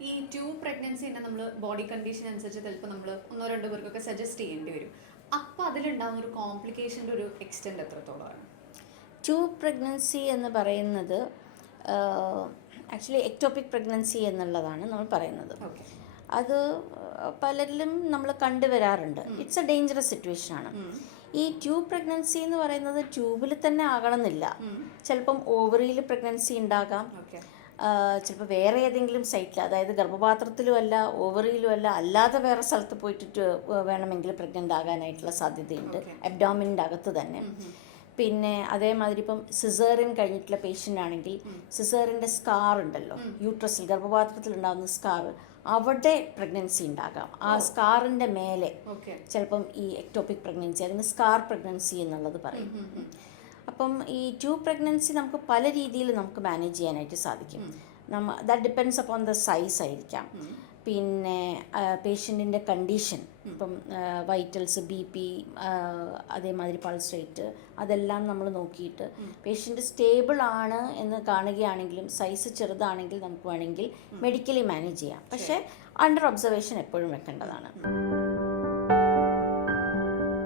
ഈ tube pregnancy തന്നെ നമ്മൾ ബോഡി കണ്ടീഷൻ അനുസരിച്ച് ചിലപ്പോൾ നമ്മൾ ഒന്നോ രണ്ടോ പേർക്കൊക്കെ സജസ്റ്റ് ചെയ്യേണ്ടി വരും. അപ്പോൾ അതിലുണ്ടാകുന്ന ഒരു കോംപ്ലിക്കേഷന്റെ ഒരു എക്സ്റ്റെൻഡ് എത്രത്തോളമാണ് ട്യൂബ് പ്രഗ്നൻസി എന്ന് പറയുന്നത് ആക്ച്വലി എക്ടോപിക് പ്രഗ്നൻസി എന്നുള്ളതാണ് നമ്മൾ പറയുന്നത്. അത് പലരിലും നമ്മൾ കണ്ടുവരാറുണ്ട്. ഇറ്റ്സ് എ ഡേഞ്ചറസ് സിറ്റുവേഷൻ ആണ്. ഈ ട്യൂബ് പ്രഗ്നൻസി എന്ന് പറയുന്നത് ട്യൂബിൽ തന്നെ ആകണമെന്നില്ല. ചിലപ്പം ഓവറിയിൽ പ്രഗ്നൻസി ഉണ്ടാകാം. ചിലപ്പോൾ വേറെ ഏതെങ്കിലും സൈറ്റിൽ അതായത് ഗർഭപാത്രത്തിലും അല്ല ഓവറിയിലും അല്ല അല്ലാതെ വേറെ സ്ഥലത്ത് പോയിട്ട് വേണമെങ്കിൽ പ്രഗ്നന്റ് ആകാനായിട്ടുള്ള സാധ്യതയുണ്ട്. അബ്ഡോമിന്റെ അകത്ത് തന്നെ. പിന്നെ അതേമാതിരി ഇപ്പം സിസേറിൻ കഴിഞ്ഞിട്ടുള്ള പേഷ്യന്റ് ആണെങ്കിൽ സിസേറിന്റെ സ്കാർ ഉണ്ടല്ലോ. യൂട്രസിൽ ഗർഭപാത്രത്തിൽ ഉണ്ടാകുന്ന സ്കാർ അവിടെ പ്രഗ്നൻസി ഉണ്ടാകാം. ആ സ്കാറിന്റെ മേലെ ചിലപ്പം ഈ എക്ടോപിക് പ്രഗ്നൻസി അതിന് സ്കാർ പ്രഗ്നൻസി എന്നുള്ളത് പറയും. അപ്പം ഈ ടു പ്രഗ്നൻസി നമുക്ക് പല രീതിയിൽ നമുക്ക് മാനേജ് ചെയ്യാനായിട്ട് സാധിക്കും. നമ്മ that depends upon the size ആയിരിക്കാം. പിന്നെ പേഷ്യന്റിന്റെ കണ്ടീഷൻ ഇപ്പം വൈറ്റൽസ് ബി പി അതേമാതിരി പൾസ് റേറ്റ് അതെല്ലാം നമ്മൾ നോക്കിയിട്ട് പേഷ്യന്റ് സ്റ്റേബിൾ ആണ് എന്ന് കാണുകയാണെങ്കിലും സൈസ് ചെറുതാണെങ്കിൽ നമുക്ക് വേണമെങ്കിൽ മെഡിക്കലി മാനേജ് ചെയ്യാം. പക്ഷേ അണ്ടർ ഒബ്സർവേഷൻ എപ്പോഴും വെക്കേണ്ടതാണ്.